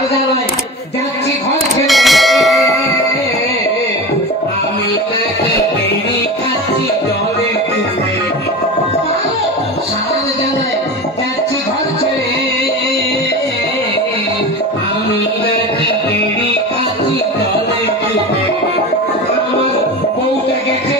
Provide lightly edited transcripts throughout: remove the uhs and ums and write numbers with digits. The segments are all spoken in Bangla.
সারা জানাই যাচ্ছি ঘর ছেড়ে আমি বেরি খাচ্ছি জলে ডুবে সারা জানাই যাচ্ছি ঘর ছেড়ে আমি বেরি খাচ্ছি জলে ডুবে আমার বউটা গেছে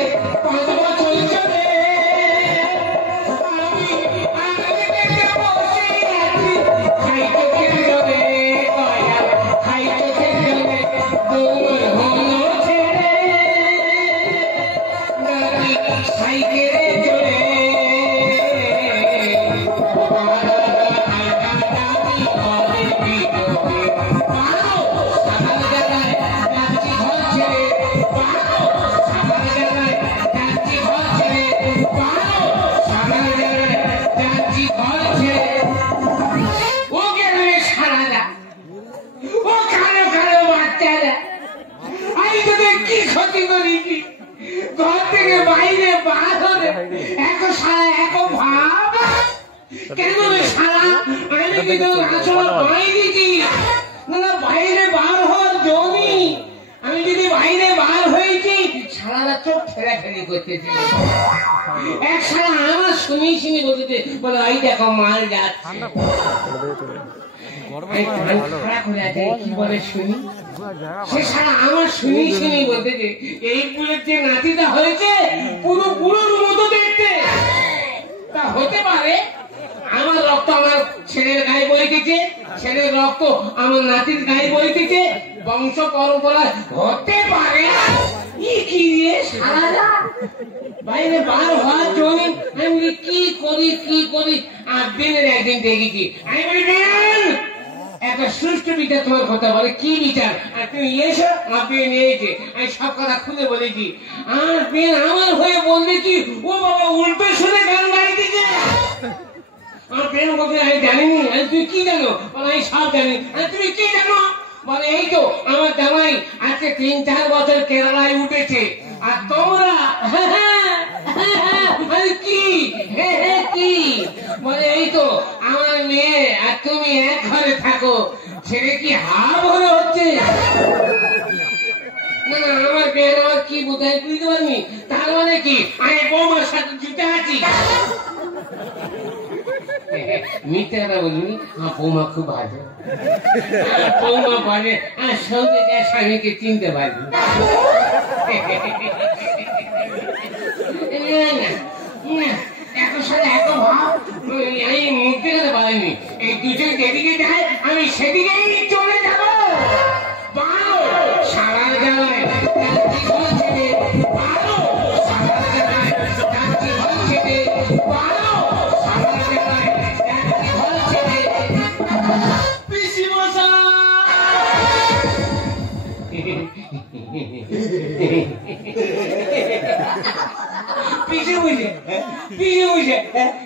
5 বছর চলে বাইরে বার হওয়ার জমি আমি যদি বাইরে বার হয়েছি সারা চোখ ঠেলাঠেলি করতেছি এক সারা আমার শুনি বলতে বলে ওই দেখো মাল যাচ্ছে কি বলে শুনি সে সারা আমার শুনি বলতেছে এই পুলের যে নাতিটা হয়েছে পুরো বুড়োর মতো দেখতে তা হতে পারে আমার রক্ত আমার ছেলের গায়ে বইতেছে ছেলের রক্ত আমার নাতির গায়ে বইতেছে বংশ পরম্পরায় হতে পারে সারা বাইরে বার হওয়ার জন্য আমি কি করি আর দিনের একদিন দেখেছি আমি বলি একটা সুষ্ঠু বিচার তোমার কথা বলে কি বিচার আর তুমি এসো আমার বিয়ে নিয়েছে আমি সব কথা খুলে বলেছি আর বিয়ে আমার হয়ে বললে কি ও বাবা উল্টো শুনে গান গাইতেছে আমার প্রেম বলতে আমি জানিনি তুই কি জানো বলে আমি সব জানি তুমি কি জানো বলে এই তো আমার জামাই আজকে 3-4 বছর কেরালায় উঠেছে আর তোমরা কি কি বলে এই তো আমার মেয়ে আর তুমি এক ঘরে থাকো ছেলে কি হা ভরে হচ্ছে না আমার মেয়ের আমার কি বোঝাই বুঝতে পারিনি তার মানে কি আমি বৌমার সাথে জুটে আছি মিথ্যে কথা বলিনি আমার বৌমা খুব ভালো বৌমা বলে আর সঙ্গে যা স্বামীকে চিনতে পারি এত সাথে এত ভাব আমি মুক্তি করতে পারিনি এই দুজন যেদিকে যায় আমি সেদিকেই চলে যাব সারা জানায়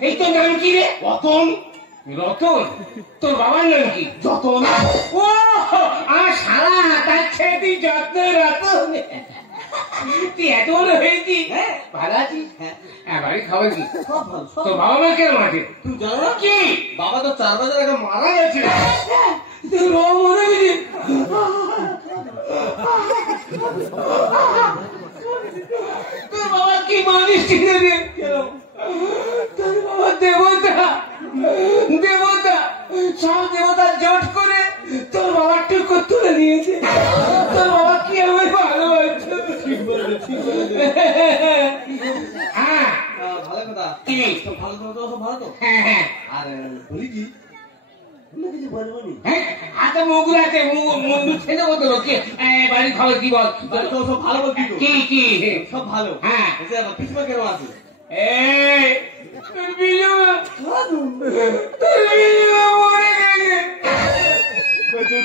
এই তোর নাম কি রে রতন রতন তোর বাবার নাম কি যতন ও আর সারা তার ছেলে যত্ন রতন তুই এত বড় হয়েছি ভালো আছিস বাড়ি খাবার কি তোর বাবা মা কেন মাঠে তুই জানো কি বাবা তো 4 বছর আগে মারা গেছে তোর বাবা মরে গেছে তোর বাবা কি মানুষ ছিল রে তোর বাবা দেবতা দেবতা সব দেবতা জট করে তোর বাবার টুকু তুলে নিয়েছে তোর বাবা কি আমি ভালোবাসছে হ্যাঁ ভালো কথা কি ভালো তো সব ভালো তো হ্যাঁ আর বলি কি বাড়ির খবর কি বল সব ভালো বল কি কি সব ভালো হ্যাঁ পিসমা কেন আছে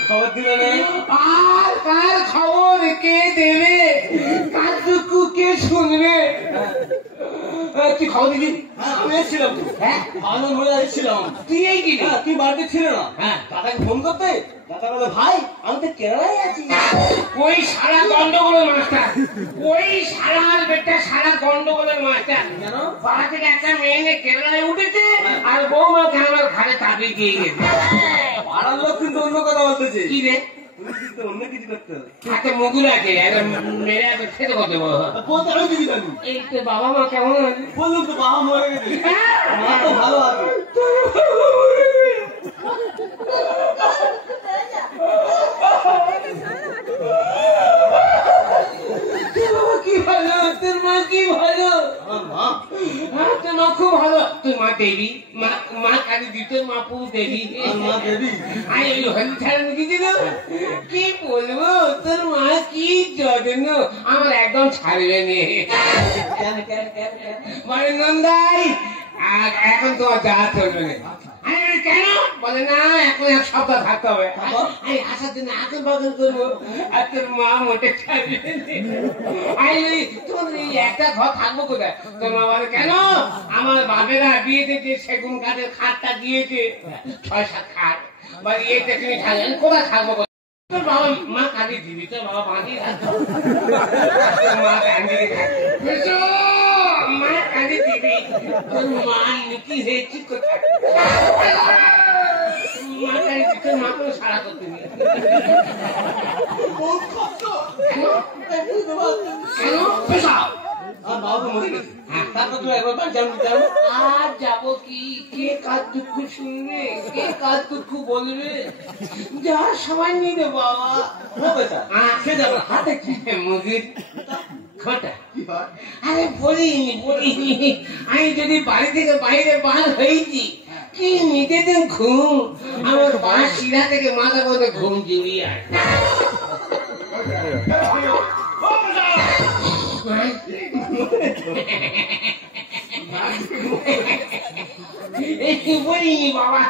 খবর দিলে আর কার খবর কে দেবে কার দুঃখ কে শুনবে তুই খবর দিবি আমি এসেছিলাম ছিলাম তুই এই কি তুই বাড়িতে ছিল না হ্যাঁ দাদাকে ফোন করতে দাদা বলে ভাই আমি তো কেরালায় আছি ওই সারা গন্ডগোলের মাস্টার ওই সারার বেটা সারা গন্ডগোলের মাস্টার জানো পাড়া থেকে একটা মেয়ে কেরালায় উঠেছে আর বৌমাকে আমার ঘরে চাবি দিয়ে গেছে পাড়ার লোক কিন্তু অন্য কথা বলতেছে। কি রে? তুমি কিন্তু অন্য কিছু করতে হবে। হাতে মুগুর আছে, মেরে এত খেতে করতে বলতে আমি কি জানি? এই তো বাবা মা কেমন আছে? বললাম তো বাবা মরে গেছে, মা তো ভালো আছে। কি ভালো, তোর মা কি ভালো। আমার মা তোর মা খুব ভালো। তোর মা দেবী, মা কালী দি, তোর মা পু দেবী। আমার মা দেবী। আই ওই হলি ছাড়া মুখেছিল। কি বলবো, তোর মা কি যত্ন, আমার একদম ছাড়বে নি। মানে নন্দাই আর এখন তোমার যা চলবে না। কেন বলে না, এখন এক সপ্তাহ থাকতে হবে। আসার জন্য আদর বাদর করবো, আর তোর মা মোটে ছাড়বে। তোমাদের এই একটা ঘর থাকবো কোথায়? তোর মা বলে কেন, আমার বাপেরা বিয়েতে যে সেগুন কাঠের খাটটা দিয়েছে, 6-7 খাট, বা এইটা তুমি থাকবেন কোথায় থাকবো? তোর বাবা মা কাঁদি দিবি, তোর বাবা বাঁধি মা কাঁদি মা কাঁদি দিবি, তোর মা নীতি হয়েছি কোথায়? মা কাঁদি দিবি, তোর মা কোনো সারা করতে নেই। আর যাবো কি, কে কার দুঃখ শুনবে, কে কার দুঃখ বলবে? যা সবাই নিবে বাবা। হাতে কি মুগির খোটা? আরে বলিনি, আমি যদি বাড়ি থেকে বাইরে বার হয়েছি, কি নিজেদের ঘুম, আমার পা শিরা থেকে মাথা পর্যন্ত ঘুম জুড়িয়ে আসে। বলিনি বাবা,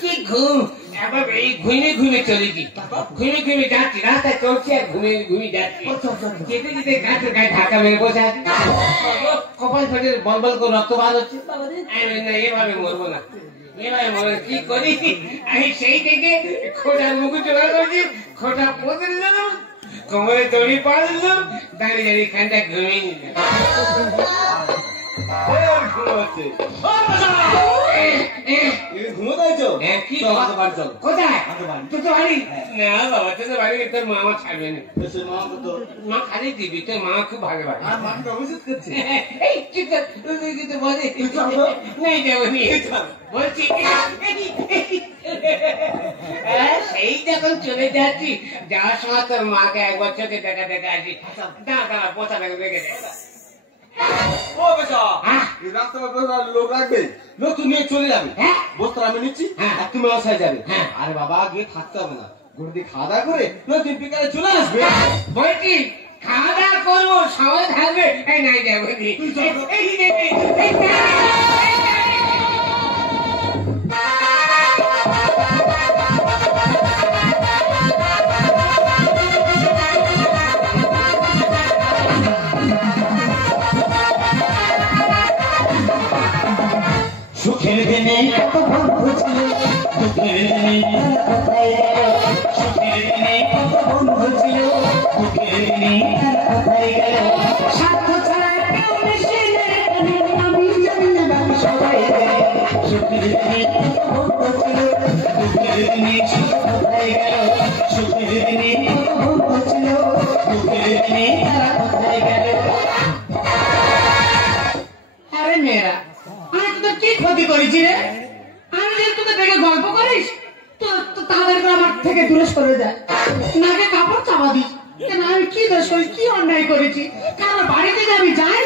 কি ঘুম, এবার এই ঘুমে ঘুমে চলেছি, ঘুমে যাচ্ছি, রাস্তায় চলছি আর ঘুমে যাচ্ছি, যেতে যেতে গাছের গায়ে ঢাকা মেরে বসে আছি, কপাল ফেটে বল করে রক্ত বার হচ্ছে। এভাবে মরবো না, এভাবে মরে কি করি? আমি সেই থেকে খোঁটার মুখে চলে করছি, খোঁটা পৌঁছে দিলাম, কোমরে দড়ি পা দিলাম, দাঁড়িয়ে খানটা ঘুমিয়ে নিলাম। কোথায় তোর বাড়ি? না বাবা, তোর বাড়ি তোর মা আমার ছাড়বে না। মা খালি দিবি, তোর মা খুব ভালো বাড়ি। বলছি সেই যখন চলে যাচ্ছি, যাওয়ার সময় তোর মাকে একবার চোখে দেখা আসি। দাঁড়া পোছা রেখে দে। লোক রাখবে, লোক তুমি চলে যাবে, বস্ত্র আমি নিচ্ছি, তুমি বাসায় যাবে। আরে বাবা গিয়ে থাকতে হবে না, ঘুরে দিয়ে খাওয়া দাওয়া করে তুমি বিকালে চলে আসবে। বলছি খাওয়া দাওয়া করবো, সবাই থাকবে। এই নাই যাবো সুখের দিনে কত বন্ধু ছিল, দুঃখের দিনে কোথায় গেল? সুখের দিনে কত বন্ধু ছিল, দুঃখের দিনে কোথায় গেল? স্বার্থ ছাড়া কেউ মিশে আমি জানি না বাকি সবাই। সুখের দিনে কত বন্ধু ছিল, দুঃখের দিনে কোথায় গেল? সুখের দিনে কত বন্ধু ছিল, দুঃখের দিনে তারা কোথায় গেল? আরে মেয়েরা, কি ক্ষতি করেছি রে? আমি যে তোকে দেখে গল্প করিস, তো তাদের আমার থেকে দূরে সরে যায়, নাকে কাপড় চাপা দিস। কেন আমি কি দোষ করেছি, কি অন্যায় করেছি? কারণ বাড়ি থেকে আমি যাই,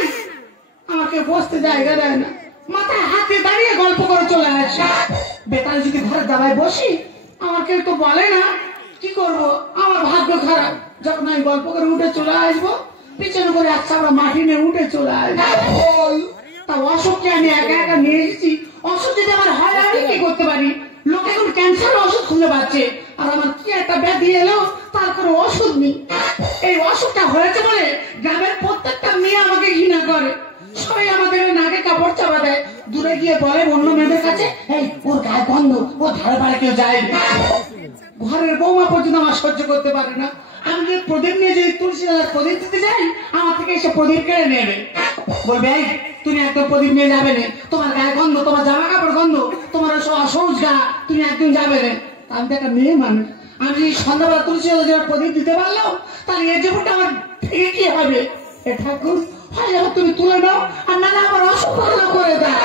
আমাকে বসতে জায়গা দেয় না, মাথায় হাত দিয়ে দাঁড়িয়ে গল্প করে চলে আসে। বেতাল যদি ঘরের দাবায় বসি, আমার কেউ তো বলে না। কি করব, আমার ভাগ্য খারাপ। যখন আমি গল্প করে উঠে চলে আসবো, পিছনে করে আচ্ছা আমরা মাটি নিয়ে উঠে চলে আসবো। তা অসুখকে আমি একা একা নিয়ে এসেছি, অসুখ যদি আমার হয় আমি কি করতে পারি? লোক এখন ক্যান্সার ওষুধ খুঁজে পাচ্ছে, আর আমার কি একটা ব্যাধি এলো তার কোনো ওষুধ নেই। এই অসুখটা হয়েছে বলে গ্রামের প্রত্যেকটা মেয়ে আমাকে ঘৃণা করে, সবাই আমাদের নাকে কাপড় চাপা দেয়, দূরে গিয়ে বলে অন্য মেয়েদের কাছে, এই ওর গায়ে গন্ধ, ও ধারে পাড়ে কেউ যায়। ঘরের বৌমা পর্যন্ত আমার সহ্য করতে পারে না। আমি যদি প্রদীপ নিয়ে যদি তুলসী দাদার প্রদীপ দিতে যাই, আমার থেকে এসে প্রদীপ কেড়ে নেবে, বলবে এই তুমি একদম প্রদীপ নিয়ে যাবে না, তোমার গায়ে গন্ধ, তোমার জামা কাপড় গন্ধ, তোমার অসৌজ গা, তুমি একদিন যাবে না। আমি তো একটা মেয়ে মানুষ, আমি যদি সন্ধ্যাবেলা তুলসী তলায় প্রদীপ দিতে পারলাম তাহলে এই জীবনটা আমার থেকে কি হবে? এ ঠাকুর হয় যাবে তুমি তুলে নাও, আর না আমার অসুখ ভালো করে দাও।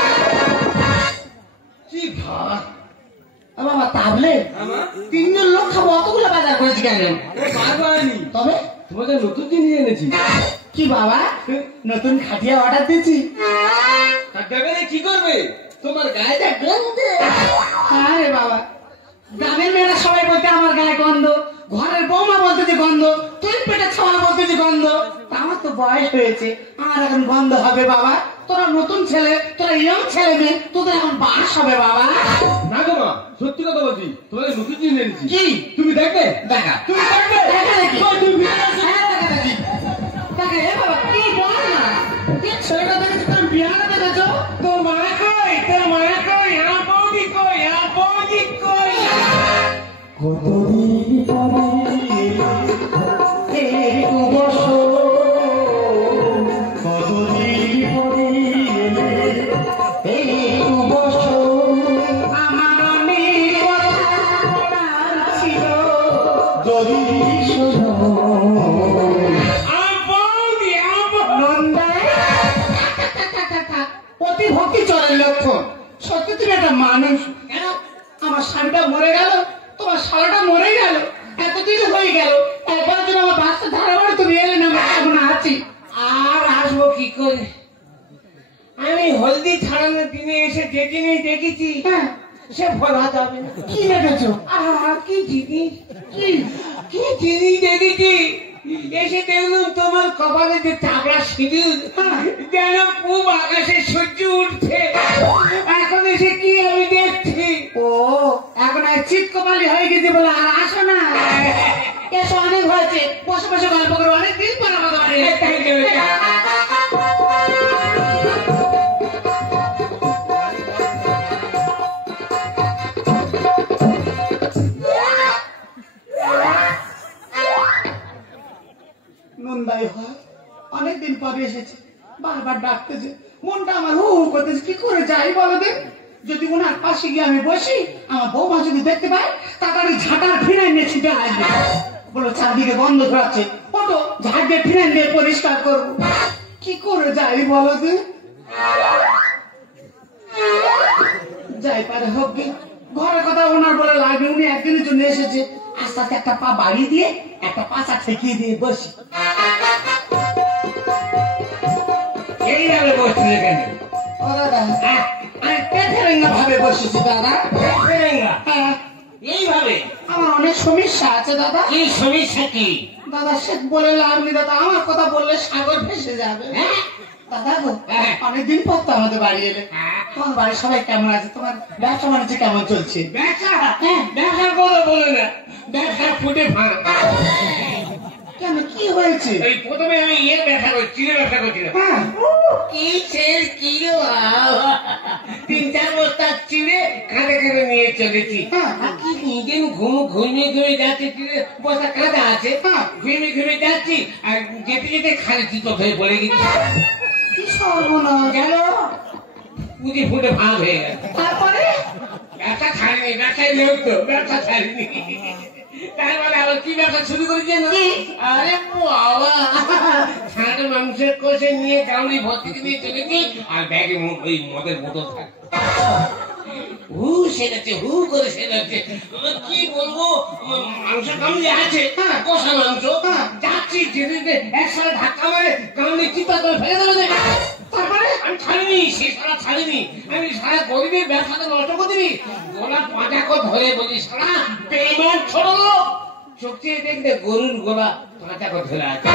কি ভাত বাবা তাহলে তিনজন লোক খাবো, অতগুলো বাজার করেছি কেন? তবে তোমাদের নতুন জিনিস এনেছি। কি বাবা নতুন খাটিয়া অর্ডার দিয়েছি? কি করবে? তোমার গায়ে যা গন্ধ। হ্যাঁ রে বাবা, গ্রামের মেয়েরা সবাই বলতে আমার গায়ে গন্ধ, ঘরের বৌমা বলতে যে গন্ধ, তুই পেটে ছাওয়া বলতে যে গন্ধ। আমার তো বয়স হয়েছে, আমার এখন গন্ধ হবে বাবা। তোরা নতুন ছেলে, তোরা ইয়ং ছেলে মেয়ে, তোদের এখন বাস হবে বাবা। না গো মা, সত্যি কথা বলছি, তোমাদের নতুন জিনিস এনেছি। কি? তুমি দেখবে? দেখা তুমি দেখবে? দেখা দেখি। কই তুমি বিয়ে আছো? হ্যাঁ, দেখা দেখি। দেখা, এ বাবা, কি বল না? কি ছেলেটা দেখেছি তোর বিয়াটা দেখেছো? তোর মা কই? তোর মা কই? আমার বৌদি কই? আমার বৌদি কই? কতদিন পরে এই বছর, কতদিন পরে এই বছর, আমার অনেক কথা ছিল যদি শোনো। আমার বৌদি, আমার বৌদি। নন্দাই অতি ভক্তি চলের লক্ষণ। সত্যি তুমি একটা মানুষ। কেন আমার স্বামীটা মরে গেল, তোমার শালাটা মরে গেল, এতদিন হয়ে গেল, একবার যেন আমার বাচ্চা ধারাবার তুমি এলে না, আমি এখন আছি। আর আসবো কি করে? আমি হলদি ছাড়ানোর দিনে এসে যে জিনিস দেখেছি হ্যাঁ, সে ভোলা যাবে না। কি দেখেছো? কি জিনিস, কি? কি জিনিস দেখেছি? এসে দেখলাম তোমার কপালে যে চাপড়া সিঁদুর, যেন পূব আকাশে সূর্য উঠছে। এখন এসে কি আমি দেখছি? ও এখন আর চিৎ কপালি হয়ে গেছে বলে আর আসো না। এসো, অনেক হয়েছে, বসে বসে গল্প করো, অনেক দিন পর আমাদের বাড়ি। নন্দাই হয় অনেকদিন পরে এসেছে, বারবার ডাকতেছে, মনটা আমার হু হু করতেছে, কি করে যাই বলো দেখ? যদি ওনার পাশে গিয়ে আমি বসি, আমার বৌমা যদি দেখতে পাই, তাড়াতাড়ি ঝাঁটার ফিনাইল নিয়ে ছিটে আসবে, বলো চারদিকে গন্ধ ধরাচ্ছে, ওটো ঝাঁট দিয়ে ফিনাইল দিয়ে পরিষ্কার করবো। কি করে যাই বলো দে? যাই পারে হোক গে, ঘরের কথা ওনার বলে লাগবে, উনি একদিনের জন্য এসেছে, আস্তে আস্তে একটা পা বাড়িয়ে দিয়ে একটা পাশা ঠেকিয়ে দিয়ে বসি। এইভাবে বসছিল কেন? ও দাদা, আমি পেটেরেঙ্গা ভাবে বসেছি দাদা। ফেরেঙ্গা? হ্যাঁ, এইভাবে? আমার অনেক সমস্যা আছে দাদা। কি সমস্যা কি? দাদা সে বলে লাভ নেই দাদা, আমার কথা বললে সাগর ভেসে যাবে। হ্যাঁ? দাদা গো, হ্যাঁ। অনেকদিন পর তো আমাদের বাড়ি এলে, হ্যাঁ। তোমার বাড়ির সবাই কেমন আছে? তোমার ব্যবসা বাণিজ্য কেমন চলছে? ব্যবসা? হ্যাঁ। ব্যবসার কথা বলে না, ব্যবসা ফুটে ভাঙা। কেন, কি হয়েছে? এই প্রথমে আমি ব্যবসা করছি, চিড়ে ব্যবসা করছিলাম। হ্যাঁ, কি ছেড় কি রে বাবা! 3-4 বস্তা চিড়ে কাঁধে কাঁধে নিয়ে চলেছি। হ্যাঁ। আর কি নিজের ঘুমিয়ে যাচ্ছে, চিড়ে বস্তা কাঁধা আছে, ঘুমিয়ে যাচ্ছি, আর যেতে যেতে খালি চিতো হয়ে পড়ে গেছি। কি সর্বনাশ গেল, পুঁজি ফুটে ভাঙ হয়ে গেল। তারপরে? ব্যবসা ছাড়িনি, ব্যবসায় লোক তো, ব্যবসা ছাড়িনি। তারপরে আবার কি ব্যবসা শুরু করেছে না? আরে বাবা, ছাড় মাংসের কষে নিয়ে কাউরি ভর্তি নিয়ে চলেছি, আর ব্যাগে ওই মদের বোতল থাকে। হু সেটাচ্ছে, হু করে সেটাচ্ছে। কি বলবো, মাংস কামড়ে আছে, কষা মাংস, যাচ্ছি যেতে একসাথে ধাক্কা মারে কামড়ে চিপা করে ফেলে দেবে। তারপরে আমি ছাড়িনি, সে সারা ছাড়িনি, আমি সারা গরিবের ব্যবসাটা নষ্ট করে দিবি। গোলা পাঁচাকো ধরে বলি, সারা পেমেন্ট ছোড়ো চোখ চেয়ে দেখবে গরুর গোলা পাঁচাকো ধরে আছে।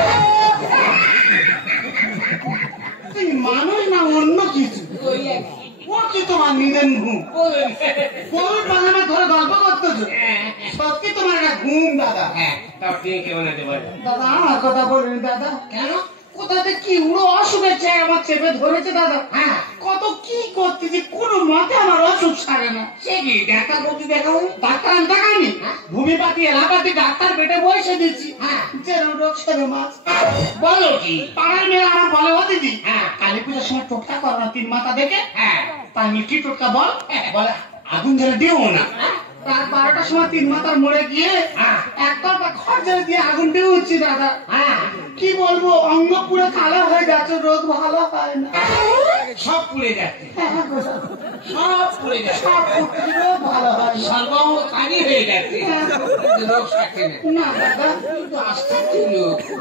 তুমি মানুষ না অন্য কিছু? ওই একই। ও কি তোমার নিজের ঘুম? বলুন। গরুর পাজামা ধরে গল্প করতেছো? সত্যি তোমার একটা ঘুম দাদা। হ্যাঁ, তাও কে কেমন আছে বল? দাদা আমার কথা বলবেন দাদা। কেন? কোথাতে কি উড়ো অসুখের চেয়ে আমার চেপে ধরেছে দাদা। হ্যাঁ। কত কি করতেছি, কোনো মতে আমার অসুখ সারে না। সে কি ডাক্তার বলতে দেখাবো? ডাক্তার আমি দেখাইনি, ভূমি পাতি এলাকাতে ডাক্তার পেটে বসে দিচ্ছি। হ্যাঁ। যেরকম রোগ সেরকম মাছ। বলো কি? পাড়ার মেয়ে আমার বলে, ও দিদি হ্যাঁ। কালী পুজোর সময় টোটকা করো না 3 মাথা দেখে। হ্যাঁ। তা আমি কি টোটকা বল? বলে আগুন ধরে দিও না। রাত 12টার সময় 3 মাথার মোড়ে গিয়ে একটা খরচা দিয়ে আগুন দিয়ে উঠছি দাদা। কি বলবো, অঙ্গ পুরো কালো হয়ে যাচ্ছে, রোগ ভালো হয় না, সব পুড়ে যাচ্ছে, সব পুড়ে যাচ্ছে, রোগ ভালো হয় না, সর্বঙ্গ কালি হয়ে যাচ্ছে, রোগ সারছে না দাদা। কিন্তু আসতে ছিল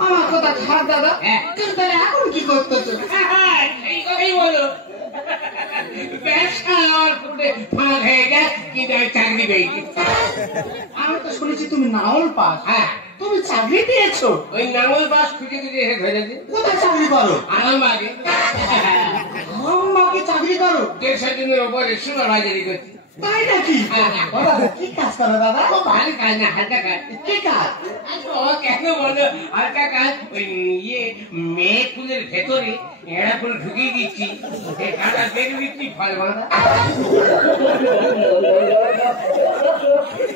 আমার কথা ছাড় দাদা, কিন্তু তাহলে এখন কি করতেছো? সেই কথাই বলো। ব্যবসা আমার পুরো ফাঁক হয়ে গেছে, কিন্তু আমি চাকরি পেয়েছি। আমি তো শুনেছি তুমি নাওল পাস। তুমি চাকরি পেয়েছো? ওই নাঙল বাস খুঁজে খুঁজে এসে ধরেছি। কোথায় চাকরি করো? আরামবাগে। আরামবাগে চাকরি করো? 150 দিনের উপরে সুপারভাইজারি করছি। তাই নাকি? কি কাজ করো দাদা? ও ভারী কাজ না, হালকা কাজ। কি কাজ? ও কেন বলো হালকা কাজ? ওই মেয়ে ফুলের ভেতরে এড়া ফুল ঢুকিয়ে দিচ্ছি, কাটা বের দিচ্ছি, ফল বাঁধা।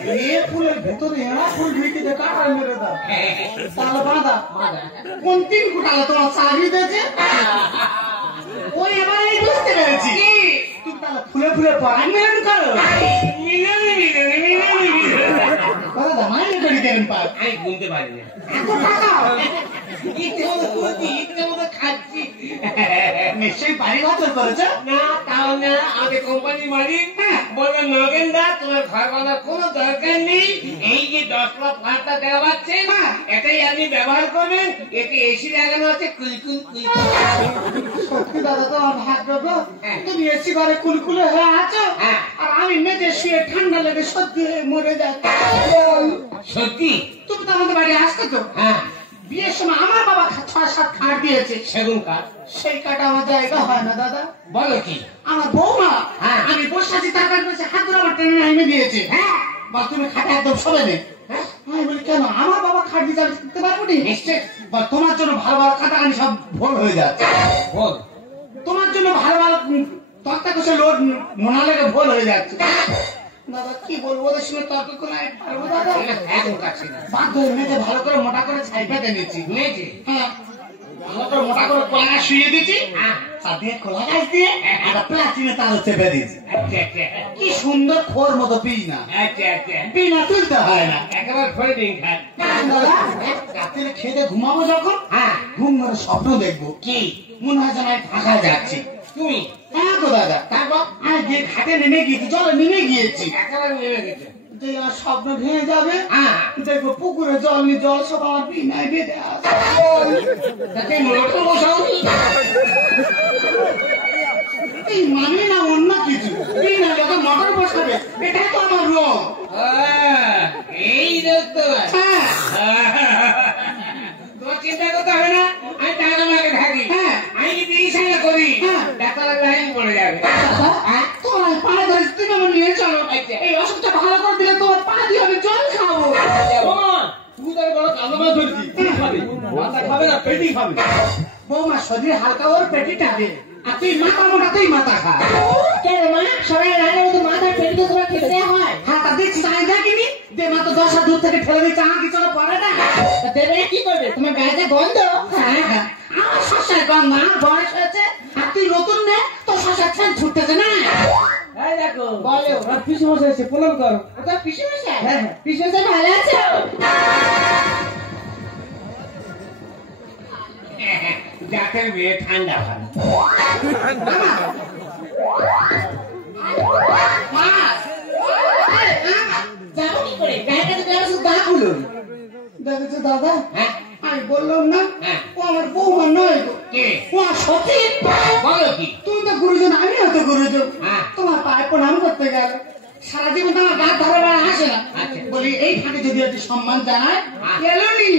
মেয়ে ফুলের ভেতরে এড়া ফুল ঢুকিয়ে দিয়ে কাটা মেরে দাও, তাহলে বাঁধা। কোন 3 ফুটালে তোমার চাকরি দিয়েছে? ওই এবার এই বুঝতে পেরেছি, তুমি তাহলে ফুলে ফুলে পরাগ মেলন করো। দাদা মাইনে করে দেন পার। আমি গুনতে পারি না, এত টাকা ইচ্ছে মতো খাচ্ছি। নিশ্চয়ই বাড়ি বাজার করেছে? না তাও না, আমাদের কোম্পানির মালিক বললো, নগেনদা তোমার ঘর বানার কোনো দরকার নেই, এই যে 10 লাখ ভাড়াটা দেওয়া পাচ্ছে এটাই আপনি ব্যবহার করবেন, এতে এসি লাগানো আছে, কুলকুল কুলকুল। সত্যি দাদা তোমার ভাগ্য গো, তুমি এসি ঘরে কুলকুলে হয়ে আছো, আর আমি মেঝে শুয়ে ঠান্ডা লেগে সত্যি হয়ে মরে যাচ্ছি। সত্যি? তুমি তো আমাদের বাড়ি আসতে তো। বিয়ের সময় আমার বাবা 6-7 খাট দিয়েছে, সেগুন কাঠ। সেই কাঠ আমার জায়গা হয় না দাদা। বলো কি? আমার বৌমা আমি বসে আছি, তার কাছে হাত ধরে আমার টেনে নামিয়ে দিয়েছে। বা তুমি খাটে একদম শোবে নে। আমি বলি কেন, আমার বাবা খাট দিতে আমি থাকতে পারবো নি? নিশ্চয়। বা তোমার জন্য ভালো ভালো খাটাখানি সব ভোল হয়ে যাচ্ছে। বল। তোমার জন্য ভালো ভালো তক্তা কষে লোড মোনা লেগে ভোল হয়ে যাচ্ছে। দাদা কি বলবো, ওদের সঙ্গে তর্ক করে আমি পারবো দাদা? এখন কাছে না, বাধ্য হয়ে মেঝে ভালো করে মোটা করে ছাই পেতে নিচ্ছি। মেয়েছে। হ্যাঁ, ভালো করে মোটা করে কলা গাছ শুয়ে দিচ্ছি, তার দিয়ে কলা গাছ দিয়ে একটা প্লাস্টিকে তার চেপে দিয়েছি। আচ্ছা আচ্ছা কি সুন্দর খোর মতো পিস না, আচ্ছা আচ্ছা, বিনা তুলতে হয় না। একেবারে ফলে দিন খান। দাদা রাত্রে খেতে ঘুমাবো যখন, ঘুম ধরে স্বপ্ন দেখবো, কি মনে হয় যেন আমি ফাঁকা যাচ্ছি। তুমি? হ্যাঁ তো দাদা, তারপর আমি গিয়ে ঘাটে নেমে গিয়েছি, জলে নেমে গিয়েছি, একেবারে নেমে গেছে। যে আর স্বপ্ন ভেঙে যাবে, দেখবো পুকুরে জল নি, জল সব আমার বিনায় বেঁধে আছে। তাকে মোটর বসাওনি? এই মানে না অন্য কিছু, বিনা যখন মোটর বসাবে, এটাই তো আমার রোগ। এই রোগ তোমার? হ্যাঁ, তোমার চিন্তা করতে হবে না, আমি টাকা মাকে থাকি। আমি যদি ইশারা করি ডাক্তার লাইন পড়ে যাবে। তোমার পায়ে ধরে তুমি আমার নিয়ে চলো, এই অসুখটা ভালো করে দিলে তোমার পা দিয়ে আমি জল খাবো। মাথা খাবে না, পেটি খাবে। বৌমা শরীর হালকা, ওর পেটি টাকে, আর তুই মাথা মোটা, তুই মাথা খা। কেন মা, সবাই রান্নার মতো মাথার পেটি তো তোমার খেতে দেওয়া হয়? হ্যাঁ, তা দেখছি চাহিদা কিনি দে, মাত্র 10 হাত দূর থেকে ঠেলে দিচ্ছে, আমার কিছু পড়ে না। দেবে কি করবে, তোমার গাড়িতে গন্ধ? হ্যাঁ, আমার শশার গন্ধ, আমার বয়স হয়েছে, আর তুই নতুন নে, তোর শশার ছেন ছুটতেছে না। দেখো বলো, পিছু বসে আছে, প্রণাম করো। ওটা পিছু বসে? হ্যাঁ, পিছু বসে ভালো আছে। ডাক্তার মেয়ে ঠান্ডা ভালো। যাবো কি করে, গাড়িটা তো শুধু গা খুলো। দেখেছো দাদা, আমি বললাম না ও আমার বৌমা নয়, ও সতীন। বলো কি? তুমি তো গুরুজন, আমিও তো গুরুজন। তোমার পায়ে প্রণাম করতে গেল, সারা জীবন তো আমার গা ধরে বেড়া আসে না। বলি এই ফাঁকে যদি একটু সম্মান জানায়, এলো নি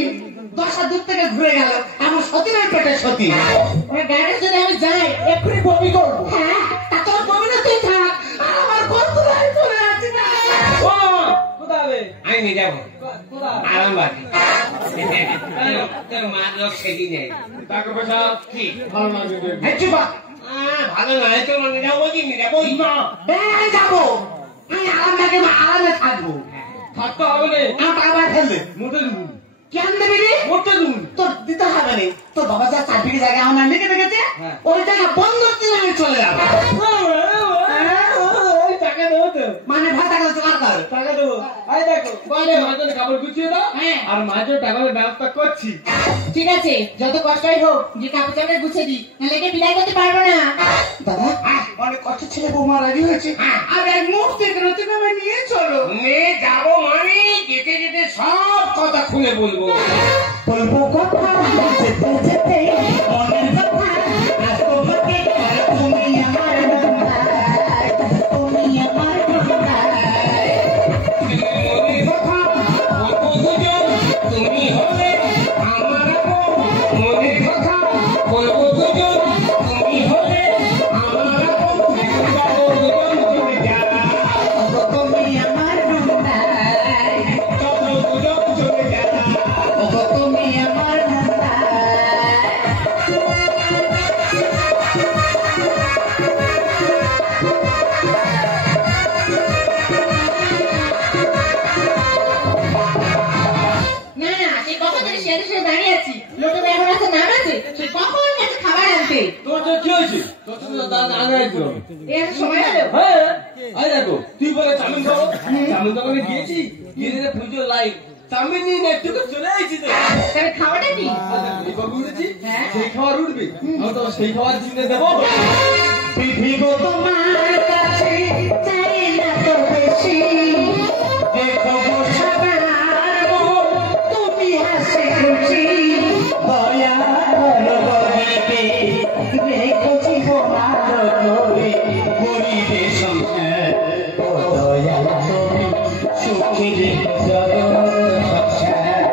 10 হাত দূর থেকে ঘুরে গেল, আমার সতীনের পেটে সতী। ওই গাড়ি যদি আমি যাই, এক্ষুনি বমি করবো। হ্যাঁ, তা তোর বমি না, তুই থাক, আমার গন্তব্যে চলে আসছি না। আমি নিয়ে যাবো আরামবাগে। তোর মা লোক সেদিন নেই, টাকা পয়সা কি ভালো লাগবে? ভালো নয়, তোর মানে যাবো কি নিয়ে যাবো না? হ্যাঁ যাবো, আমি আরামে থাকবো। থাকতে হবে না, আমার টাকা ফেলবে মোটে দেবো। কেন দেবে রে? মোটে দেবো তোর দিতে হবে না, তোর বাবা যা 4 বিঘে জায়গা আমার লিখে রেখেছে, ওই জায়গা বন্ধ দিন আমি চলে যাবো। টাকা দেবো তো, মানে ভাত টাকা জোগাড় কর। টাকা দেবো দেখো বলো। মাঝে কাপড় গুছিয়ে দাও হ্যাঁ। আর মাঝে টাকার ব্যবস্থা করছি। ঠিক আছে, যত কষ্টই হোক যে কাপড় চাপড় গুছিয়ে দি, নাহলে একে বিদায় করতে পারবো না। দাদা অনেক কষ্ট ছেলে বৌমা রাজি হয়েছে আর এক মুহূর্তে এখানে তুমি আমায় নিয়ে চলো। নিয়ে যাবো মানে যেতে যেতে সব কথা খুলে বলবো। বলবো কথা যেতে যেতে মনের কথা আর তোমাকে আর তুমি আমার বন্ধাই, তুমি আমার বন্ধাই। মনের কথা বলবো দুজন, তুমি হবে আমার আপন। মনের কথা বলবো দুজন, তুমি হবে আমার আপন। যাবো দুজন চলে যাবো, তুমি আমার বন্ধাই, চলো দুজন চলে যাবো। তুমি আমার বন্ধাই। না না, সে কখন থেকে সেটা সে দাঁড়িয়ে আছি। লোকে এখন আছে নাম আছে, সে কখন গেছে খাবার আনতে। তোমার তো কি হয়েছে? তোর তো দাদা আনাইছিল। এই এত সময় হলো? হ্যাঁ, আই দেখো তুই বলে চাউমিন খাবো, চাউমিন দোকানে গিয়েছি, গিয়ে দেখে পুজো লাইভ চাউমিন নিয়ে না একটু করে চলে আইছি তো। তাহলে খাওয়াটা কি? এই বাবু উঠেছি, হ্যাঁ। সেই খাবার উঠবে, আমি তো সেই খাবার চিনে দেবো। বিধিগো তোমার কাছে চাই না তো বেশি, দেখো গো সবার মন, তুমি হাসি খুশি দয়া করো গরিবে, রেখো জীবন আলো করে গরিবে সংসার। ও দয়াল তুমি সুখে রেখো জগৎ সংসার,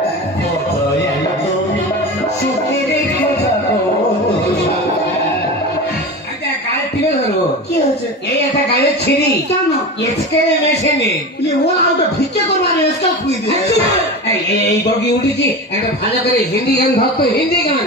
ও দয়াল তুমি সুখে রেখো জগৎ সংসার। একটা গায়ে ফিরে ধরো। কি হয়েছে? এই একটা গায়ে ছিঁড়ি কেন? স্কেলে মেশিনে। ওরা ওটা ভিক্ষে করবার এসটা খুঁজে দিয়ে এই বগি উঠেছি, একটা ভালো করে হিন্দি গান ধরতো, হিন্দি গান।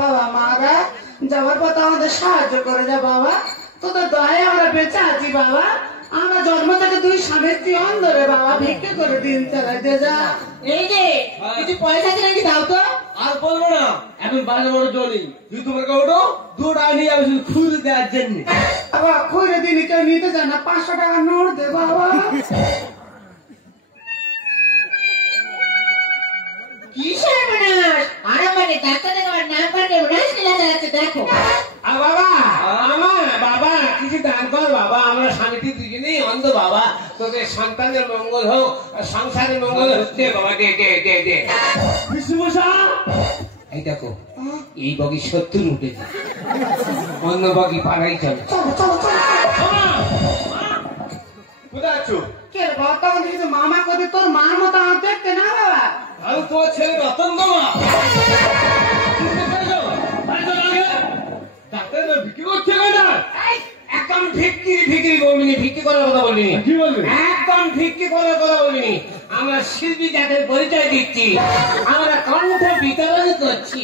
বাবা মারা যাওয়ার পথে আমাদের সাহায্য করে যা বাবা, তোদের দয়ে আমরা বেঁচে আছি বাবা। আমরা জন্ম থেকে দুই স্বামী স্ত্রী অন্ধ রে বাবা, ভিক্ষে করে দিন চালাইতে যা। এই যে কিছু পয়সা আছে নাকি দাও তো। আর বলবো না, এখন বাজে বড় জনি তুই তোমার ওঠো, 2 টাকা নিয়ে আমি শুধু খুঁজে দেওয়ার জন্য। বাবা খুঁড়ে দিন কেউ নিতে চায় না, 500 টাকা নোট দে বাবা। কি সর্বনাশ! আরামবাগে ডাক্তার দেখাবার নাম পাল্টে রাজলীলা চালাচ্ছে দেখো। বাবা, আমার বাবা কিছু দান কর বাবা, আমরা স্বামীটি দুজনেই অন্ধ বাবা, তোদের সন্তানের মঙ্গল হোক, সংসারের মঙ্গল হচ্ছে বাবা, দে দে দে দে। এই দেখো, এই বগি 70 উঠেছে, অন্য বগি পাড়াই চলে। চলো চলো চলো। কোথায় আছো? কে রে বাবা, তখন কিছু মামা করে তোর মার মতো আমার দেখতে না বাবা। আমি তোমার ছেলে রতন মামা। ডাক্তার বিক্রি করছে না? একদম ভিক্রি বলিনি, ভিক্রি করার কথা বলিনি। কি বলবে? একদম ভিক্রি করার কথা বলিনি। আমরা শিল্পী জাতের পরিচয় দিচ্ছি, আমরা কণ্ঠ বিতরণ করছি।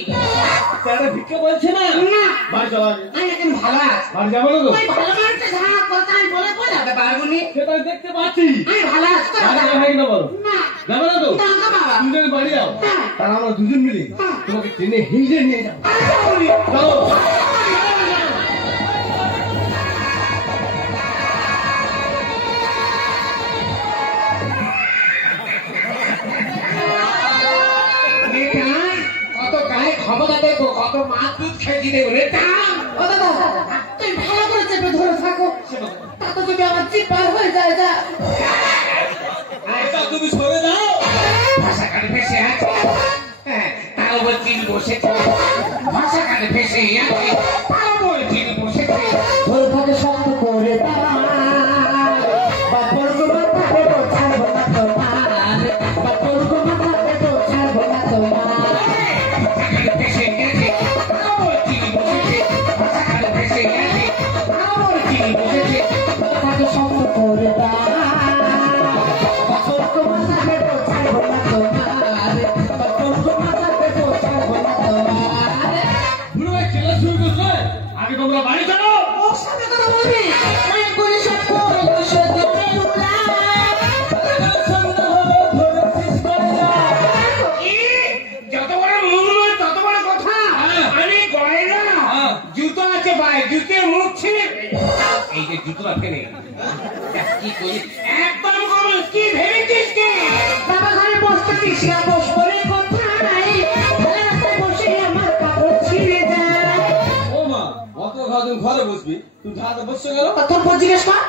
তারা ভিক্ষা বলছে না? না বাড়ি যাওয়া আগে। আমি এখন ভালো আছি। বাড়ি যাবো না তো? তুই ভালো মানুষকে যা কথা আমি বলে বোঝাতে পারবো নি। সেটা আমি দেখতে পাচ্ছি। আমি ভালো আছি তো। বাড়ি যাওয়া হয় কিনা বলো? না যাবো না তো? না না বাবা। তুমি যদি বাড়ি যাও, হ্যাঁ। তাহলে আমরা দুজন মিলে তোমাকে ট্রেনে হিজে নিয়ে যাবো। চলো। কত গায়ে ক্ষমতা দেখো, কত মাছ দুধ খেয়েছি দেখো রে টান। ও দাদা, তুই ভালো করে চেপে ধরে থাকো, তাতে যদি আমার জিভ বার হয়ে যায় যা। আচ্ছা, তুমি সরে দাও। ভাষা কানে ফেসে আছে, হ্যাঁ, তার উপর চিনি বসেছে। ভাষা কানে ফেসে আছে, তার উপর চিনি বসেছে। ধরে থাকে শক্ত করে বাপর গো মাথাতে তো ছাড়বো না তোমার, বাপর গো মাথাতে তো ছাড়বো না তোমার। ভাষা কানে ফেসে গেছে, তার উপর চিনি বসেছে। ভাষা কানে ফেসে তোমরা বাড়ি চলো। ওর সাথে কথা বলবি মায়ের বলে সব হলো সত্যি বেহুলা যত বড় মুখ নয় তত বড় কথা। আমি গয়না জুতো আছে ভাই, জুতে মুখ ছিঁড়ে এই যে জুতো রাখে নেই কি করি একদম কম। কি ভেবেছিস কি বাবা ঘরে বসতে দিস না, বস করে কোথায় রাস্তায় বসে আমার কাপড় ছিঁড়ে যায়। ও মা, অত ঘরে ঘরে বসবি, তুই ধাতে বসে গেল। তোর জিজ্ঞেস কর,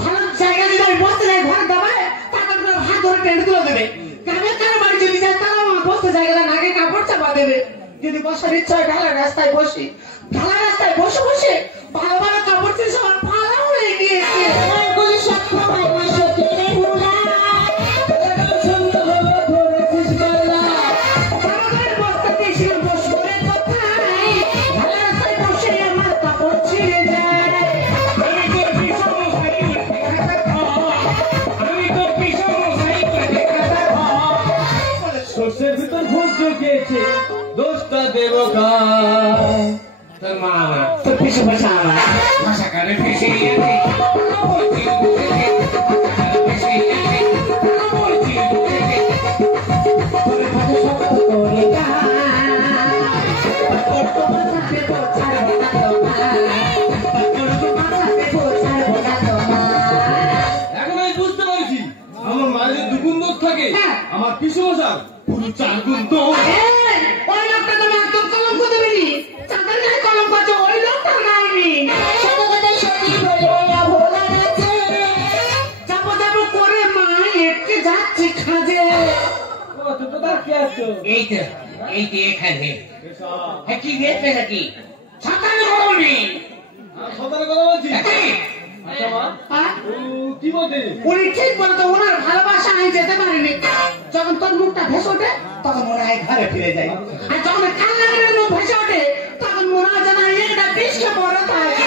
ভালো জায়গা যদি আমি বসতে যাই ঘরে দাবায় তারপর হাত ধরে টেনে তুলে দেবে। গ্রামের কারো বাড়ি যদি যায় তারা আমার বসতে জায়গাটা নাকে কাপড় চাপা দেবে। যদি বসার ইচ্ছা হয় ঢালা রাস্তায় বসি, ঢালা রাস্তায় বসে বসে ভালো ভালো কাপড় ছিল সবার পাড়া উড়ে গিয়েছে। সর্ষের ভিতর ভোজ জুগিয়েছে, দোষটা দেব কার? তোর মা আমার তোর পিছু বসা আমার ভাষা কানে ফেসে গিয়েছে বলছি বুঝেছে ফেসে গিয়েছে বলছি বুঝেছে তোর কথা সব করে তোর তোমার সাথে পৌঁছার বোনা তোমার তোর তোমার সাথে পৌঁছার বোনা তোমার। এখন আমি বুঝতে পারছি আমার মায়ের দুগুণ দোষ থাকে, আমার পিছু বসার পুরো 4 গুণ দোষ। ওই লোকটা তুমি একদম কলঙ্ক দেবেনি, চাঁদের গায়ে কলঙ্ক আছে, ওই লোকটা নাইনি। যাবো যাবো করে মা এটকে যাচ্ছে খাজে। এই তো এখানে হ্যাঁ কি দেখবে নাকি সাঁতারে বলবি সকালে কথা বলছি। আচ্ছা মা, হ্যাঁ? কি বলতে? উনি ঠিক বলতো, ওনার ভালোবাসা আমি যেতে পারিনি। যখন তোর মুখটা ভেসে ওঠে তখন মনে হয় ঘরে ফিরে যায়, আর যখন কান্নাকাটির মুখ ভেসে ওঠে তখন মনে হয় যেন একটা বিষকে মরে থাকে।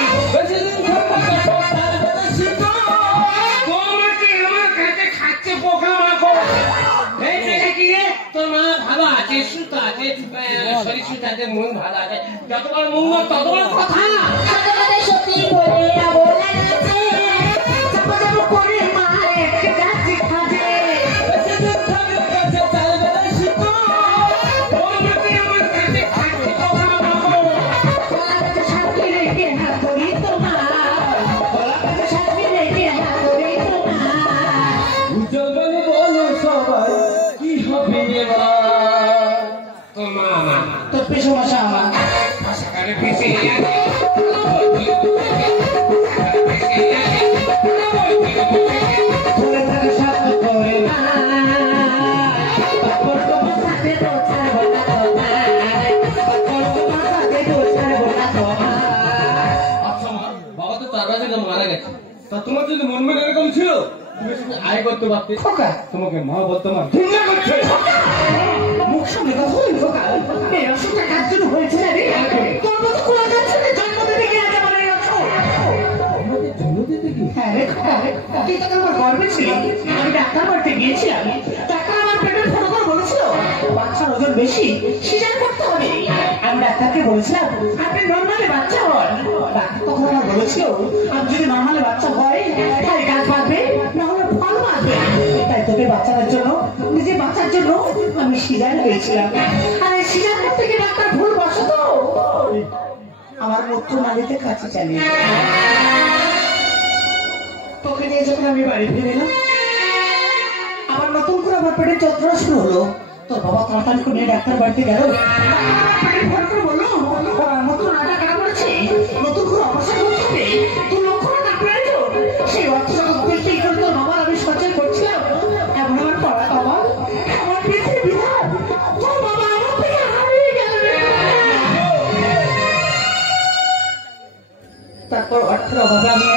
তোমাকে আমার কাছে খাচ্ছে পোকা মাকড়। এই দেখে কি রে তোর মা ভালো আছে, সুস্থ আছে, শরীর সুস্থ আছে, মন ভালো আছে, যতবার মন ততবার কথা। সত্যি বলে করে মা এটকে যাচ্ছে খাজে। তোর পেশো মশা আমার ভাষা কানে ফেসে গিয়েছে ধরে থাকে সত্য করে মা তোর তোমার সাথে পৌঁছার বোনা তোমার তোর তোমার সাথে পৌঁছার বোনা তোমার। আচ্ছা মা, বাবা তো 4 বছর আগে মারা গেছে, তা তোমার যদি মন মেলে এরকম ছিল তুমি শুধু আয় করতে পারতে। খোকা তোমাকে মা বর্তমান ঘৃণা করছে। মুখ সামনে কথা বলি খোকা, এই অসুখটা কার জন্য হয়েছে না রে? তোর মতো কোলা যাচ্ছে না, জন্ম দিতে গিয়ে একেবারে হ্যাঁ রে খোকা, তুই তখন আমার গর্বে ছিলি। আমি ডাক্তার বাড়িতে গিয়েছিলাম, ডাক্তার আমার পেটের ফটো করে বলেছিল বাচ্চার ওজন বেশি, সিজার করতে হবে। আমি ডাক্তারকে বলেছিলাম আপনি নর্মালে বাচ্চা হন। ডাক্তার তখন আমার বলেছিল আমি যদি নর্মালে বাচ্চা হয় তাহলে গাছ বাঁধবে, না হলে ফল বাঁধবে। তাই তোকে বাচ্চাদের জন্য, নিজে বাচ্চার জন্য আমি সিজার হয়েছিলাম। আর এই সিজার করতে গিয়ে ডাক্তার ভুল বসত আমার মূত্র নালীতে কাছে চালিয়ে তোকে নিয়ে যখন আমি বাড়ি ফিরে এলাম, আবার নতুন করে আমার পেটে যন্ত্রণা শুরু হলো। তোর বাবা তাড়াতাড়ি করে নিয়ে ডাক্তার বাড়িতে গেল, পেটে ভর করে বললো ওর মতো নাটা কাটা পড়েছে, নতুন করে অপারেশন করতে হবে, তুই লক্ষ টাকা পেয়ে তো। সেই অর্থ যখন পেটে করে তোর বাবার আমি সচেতন করছিলাম, এমন আমার পড়া বাবা আমার পেটে বিধান, তোর বাবা আমার থেকে হারিয়ে গেল। তারপর অর্থের অভাবে আমি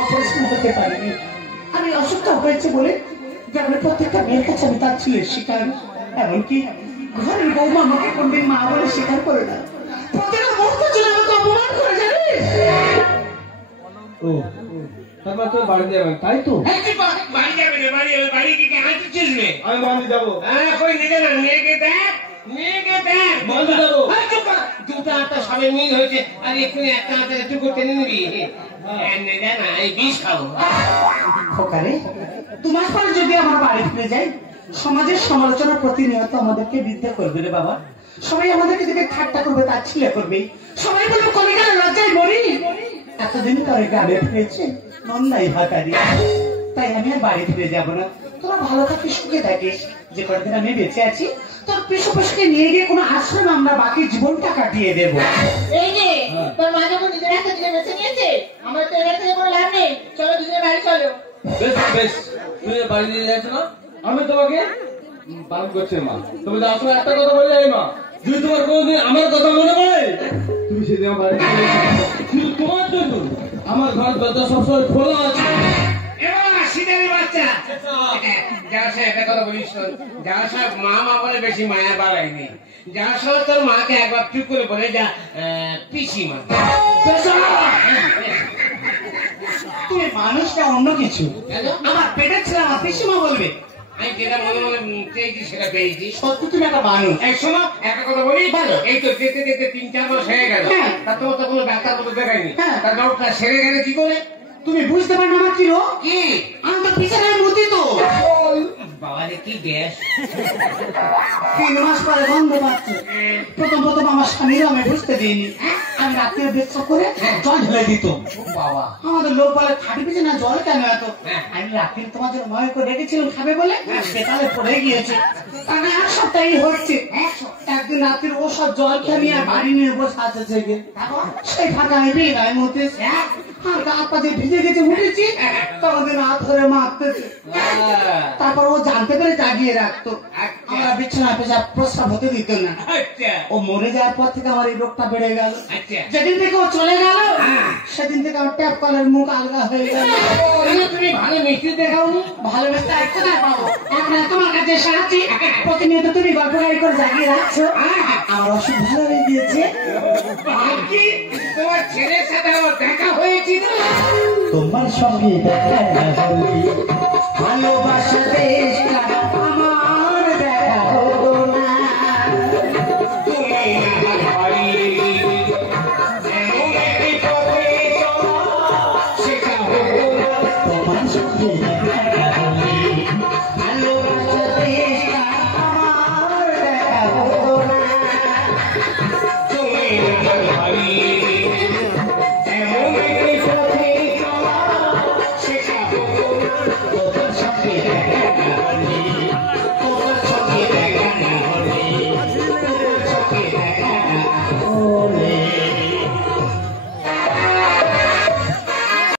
অপারেশন করতে পারিনি। আমি অসুখটা হয়েছে বলে গ্রামের প্রত্যেকটা মেয়ের কাছে আমি তার ছেলের শিকার, এমনকি ঘরের বৌমা আমাকে কোনদিন মা বলে স্বীকার করে না। প্রতিটা মুহূর্তে ছিল আমাকে অপমান করে, জানিস? ও তারপর তো বাড়ি যাবেন তাই তো? বাড়ি যাবে রে, বাড়ি কি হাঁটছিস রে? আমি বাড়ি যাবো। হ্যাঁ কই নিয়ে না, নিয়ে গে দেখ, নিয়ে গে দেখ বাড়ি যাবো। দুটো 8টা সবে মিল হয়েছে আর এক্ষুনি একটা হাতে একটু টেনে নিবি না এই বিষ খাবো খোকারে 2 মাস পরে যদি আমার বাড়ি ফিরে যাই সমাজের সমালোচনা প্রতিনিয়ত আমাদেরকে বিদ্যা করবে রে বাবা সবাই আমাদেরকে দেখে ঠাট্টা করবে তাচ্ছিল্য করবে সবাই বলবে কলিকালে লজ্জায় মরি এতদিন পরে গ্রামে ফিরেছে নন্দাই ভাতারি তাই আমি আর বাড়ি ফিরে যাবো না তোরা ভালো থাকিস সুখে থাকিস যে কয়েকদিন আমি বেঁচে আছি তোর পৃষ্ঠপোষকে নিয়ে গিয়ে কোনো আশ্রম আমরা বাকি জীবনটা কাটিয়ে দেবো এই যে তোর মা যখন নিজের হাতে দিলে বেছে নিয়েছে আমার তো এবার থেকে কোনো লাভ নেই চলো দুজনে বাড়ি চলো বেশ বেশ তুমি বাড়ি নিয়ে যাচ্ছ না আমি তোমাকে বারণ করছি মা তুমি তো আসলে একটা কথা বলে যাই মা যদি তোমার কোনোদিন আমার কথা মনে পড়ে তুমি সেদিন আমার বাড়ি চলে এসো। শুধু তোমার জন্য আমার ঘর দরজা সবসময় খোলা আছে একটা কথা বলিস যার সব মা বলে বেশি মায়া বাড়ায়নি যার সব তোর মাকে একবার চুপ করে বলে যা পিসিমা তুমি মানুষটা অন্য কিছু আমার পেটের ছেলে আমার পিসিমা বলবে আমি যেটা মনে মনে চেয়েছি সেটা পেয়েছি সত্যি তুমি একটা মানুষ এক শোনো একটা কথা বলি ভালো এই তো দেখতে দেখতে 3-4 মাস হয়ে গেল তা তোমার তো কোনো ডাক্তার মতো দেখায়নি তার রোগটা সেরে গেলে কি করে তুমি বুঝতে পারো আমার কি রোগ কি আমি তো পিছনের মতি তো বাবা রে কি গ্যাস 3 মাস পরে গন্ধ পাচ্ছে প্রথম আমার স্বামীরও আমি বুঝতে দিইনি আমি রাত্রে বেচ্ছা করে জল ঢেলে দিত বাবা আমাদের লোক বলে খাটি পিছে না জল কেন এত আমি রাত্রে তোমার জন্য মনে করে রেখেছিলাম খাবে বলে বেতালে পড়ে গিয়েছে তাহলে 1 সপ্তাহই হচ্ছে একদিন রাত্রির ও সব জল খেয়ে নিয়ে বাড়ি নিয়ে বসে আছে জেগে সেই ফাঁকা আমি পেয়ে গায়ে মতে আর গা পা দিয়ে ভিজে গেছে উঠেছি তখন দিন হাত ধরে মারতেছে তারপর ও জানতে পেরে জাগিয়ে রাখতো আমরা বিছানা পেঁচা প্রস্রাব হতে দিত না ও মরে যাওয়ার পর থেকে আমার এই রোগটা বেড়ে গেল যেদিন থেকে ও চলে গেল সেদিন থেকে আমার ট্যাপ কলের মুখ আলগা হয়ে গেল তুমি ভালো মিষ্টি দেখাওনি ভালোবাসা এখন আর পাবো এখন তোমার কাছে সাহায্য প্রতিনিয়ত তুমি গল্প গাড়ি করে জাগিয়ে রাখছো আমার অসুখ ভালো হয়ে গিয়েছে তোমার ছেলের সাথে আমার দেখা হয়েছিল তোমার সঙ্গে দেখা হলে ভালোবাসা দেশটা আমার দেখা হলো না তোমার সঙ্গে দেখা হলে ভালোবাসা দেশটা আমার দেখা হলো না